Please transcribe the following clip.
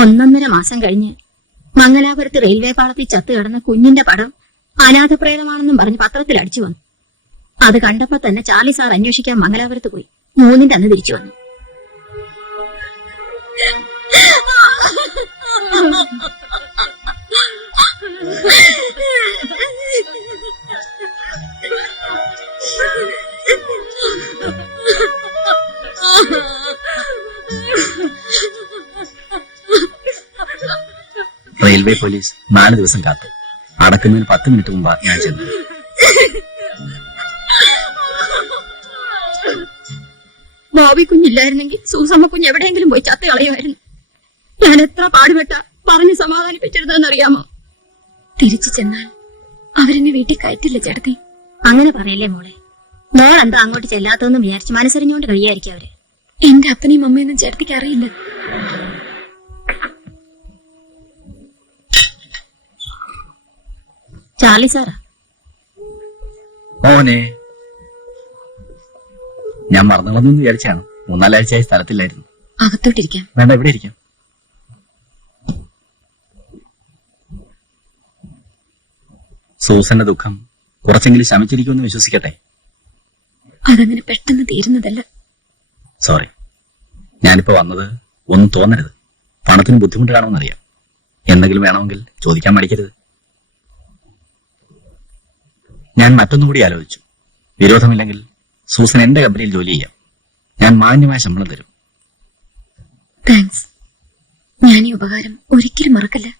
1.5 മാസം കഴിഞ്ഞ് മംഗലാപുരത്ത് റെയിൽവേ പാളത്തിൽ ചത്തു കിടന്ന കുഞ്ഞിന്റെ പടം അനാഥപ്രേതമാണെന്നും പറഞ്ഞ് പത്രത്തിൽ അടിച്ചു വന്നു. അത് കണ്ടപ്പോ തന്നെ ചാർലി സാർ അന്വേഷിക്കാൻ മംഗലാപുരത്ത് പോയി. 3-ന്റെ അന്ന് തിരിച്ചു വന്നു. റെയിൽവേ പോലീസ് 4 ദിവസം കാത്തു. അടക്കുന്നതിന് 10 മിനിറ്റ് മുമ്പാ ഞാൻ ചെന്നത്. ബോബി കുഞ്ഞില്ലായിരുന്നെങ്കിൽ സൂസമ്മ കുഞ്ഞ് എവിടെയെങ്കിലും പോയി ചത്ത് കളയുമായിരുന്നു. ഞാൻ എത്ര പാടുപെട്ട പറഞ്ഞ് സമാധാനിപ്പിച്ചിരുന്നറിയാമോ? തിരിച്ചു ചെന്നാൽ അവരെന്നെ വീട്ടിൽ കയറ്റില്ല ചേട്ടത്തി. അങ്ങനെ പറയല്ലേ മോളെ. മോളെന്താ അങ്ങോട്ട് ചെല്ലാത്തതെന്ന് വിചാരിച്ച് മനസ്സറിഞ്ഞുകൊണ്ട് കഴിയായിരിക്കും അവര്. എന്റെ അപ്പനെയും അമ്മയൊന്നും ചേട്ടത്തിക്ക് അറിയില്ല. ചാർലി സാറാ. ഓനെ ഞാൻ മറന്നോളെന്ന് വിചാരിച്ചാണ്. 3-4 ആഴ്ചയായി സ്ഥലത്തില്ലായിരുന്നു. അകത്തോട്ടിരിക്കാം. വേണ്ട, ഇവിടെ ഇരിക്കാം. സൂസന്റെ ദുഃഖം കുറച്ചെങ്കിലും ശമിച്ചിരിക്കുമെന്ന് വിശ്വസിക്കട്ടെ. അതങ്ങനെ പെട്ടെന്ന് തീരുന്നതല്ല. സോറി, ഞാനിപ്പോ വന്നത് ഒന്നും തോന്നരുത്. പണത്തിന് ബുദ്ധിമുട്ട് കാണുമെന്നറിയാം. എന്തെങ്കിലും വേണമെങ്കിൽ ചോദിക്കാൻ മടിക്കരുത്. ഞാൻ മറ്റൊന്നുകൂടി ആലോചിച്ചു. വിരോധമില്ലെങ്കിൽ സൂസൻ എന്റെ കമ്പനിയിൽ ജോലി ചെയ്യാം. ഞാൻ മാന്യമായ ശമ്പളം തരും. താങ്ക്സ്. ഞാൻ ഈ ഉപകാരം ഒരിക്കലും മറക്കില്ല.